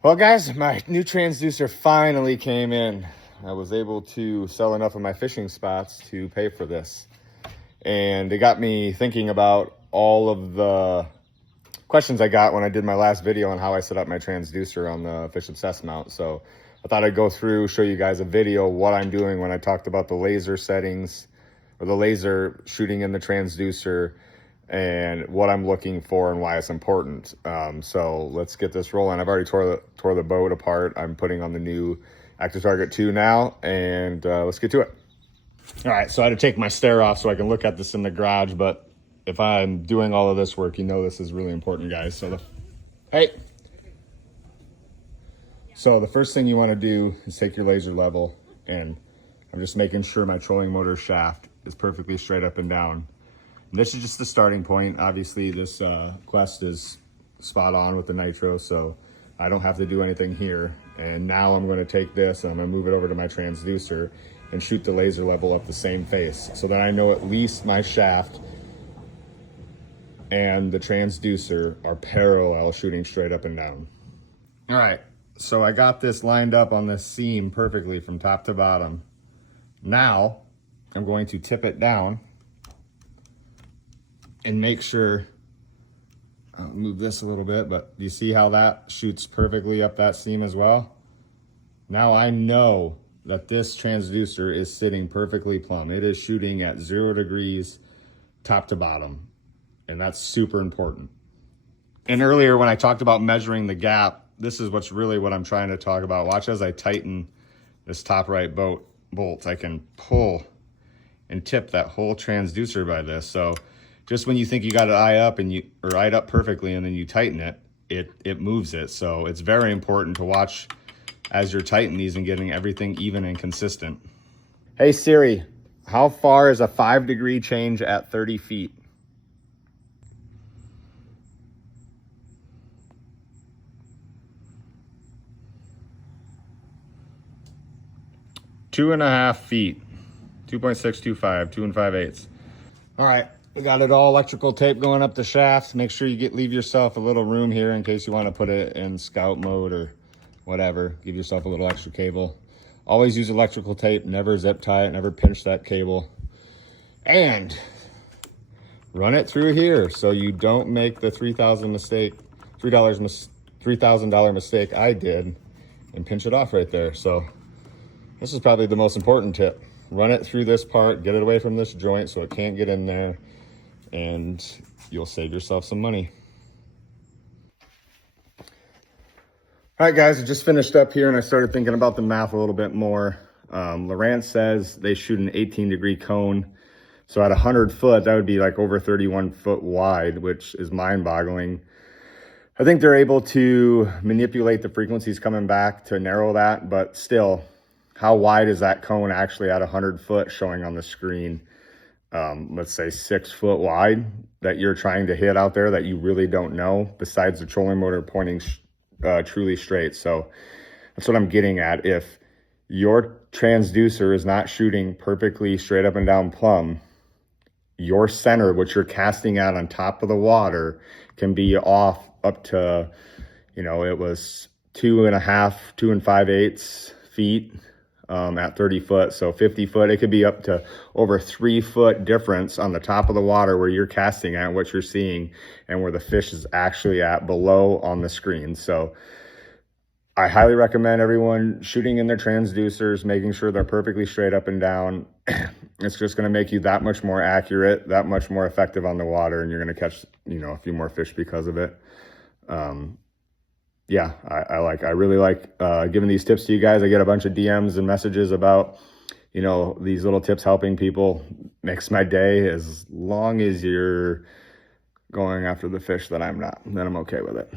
Well, guys, my new transducer finally came in. I was able to sell enough of my fishing spots to pay for this. And it got me thinking about all of the questions I got when I did my last video on how I set up my transducer on the Fish Obsessed mount. So I thought I'd go through, show you guys a video, what I'm doing when I talked about the laser settings or the laser shooting in the transducer, and what I'm looking for and why it's important. So let's get this rolling. I've already tore the boat apart. I'm putting on the new Active Target 2 now, and let's get to it. All right, so I had to take my stare off so I can look at this in the garage, but if I'm doing all of this work, you know this is really important, guys. So the first thing you want to do is take your laser level, and I'm just making sure my trolling motor shaft is perfectly straight up and down. This is just the starting point. Obviously, this Quest is spot on with the nitro, so I don't have to do anything here. And now I'm going to take this and I'm going to move it over to my transducer and shoot the laser level up the same face, so that I know at least my shaft and the transducer are parallel, shooting straight up and down. All right, so I got this lined up on this seam perfectly from top to bottom. Now I'm going to tip it down and make sure, I'll move this a little bit, but you see how that shoots perfectly up that seam as well? Now I know that this transducer is sitting perfectly plumb. It is shooting at 0 degrees top to bottom, and that's super important. And earlier when I talked about measuring the gap, this is what I'm trying to talk about. Watch as I tighten this top right bolt. I can pull and tip that whole transducer by this. So just when you think you got it eyed up perfectly and then you tighten it, it moves it. So it's very important to watch as you're tightening these and getting everything even and consistent. Hey Siri, how far is a 5-degree change at 30 feet? Two and a half feet, 2.625, 2 5/8. All right. We got it all electrical tape going up the shaft. Make sure you leave yourself a little room here in case you want to put it in scout mode or whatever. Give yourself a little extra cable. Always use electrical tape. Never zip tie it. Never pinch that cable. And run it through here so you don't make the $3,000 mistake I did and pinch it off right there. So this is probably the most important tip. Run it through this part. Get it away from this joint so it can't get in there, and you'll save yourself some money. All right, guys, I just finished up here and I started thinking about the math a little bit more. Lowrance says they shoot an 18-degree cone. So at 100 foot, that would be like over 31 foot wide, which is mind-boggling. I think they're able to manipulate the frequencies coming back to narrow that, but still, how wide is that cone actually at 100 foot showing on the screen? Let's say 6 foot wide that you're trying to hit out there that you really don't know, besides the trolling motor pointing truly straight. So that's what I'm getting at. If your transducer is not shooting perfectly straight up and down plumb, your center, which you're casting at on top of the water, can be off up to, it was 2 5/8 feet at 30 foot. So 50 foot, it could be up to over 3 foot difference on the top of the water where you're casting at, what you're seeing, and where the fish is actually at below on the screen. So I highly recommend everyone shooting in their transducers, making sure they're perfectly straight up and down. It's just going to make you that much more accurate, that much more effective on the water, and you're going to catch, a few more fish because of it. Yeah, I really like giving these tips to you guys. I get a bunch of DMs and messages about, these little tips helping people. Makes my day. As long as you're going after the fish that I'm not, then I'm okay with it.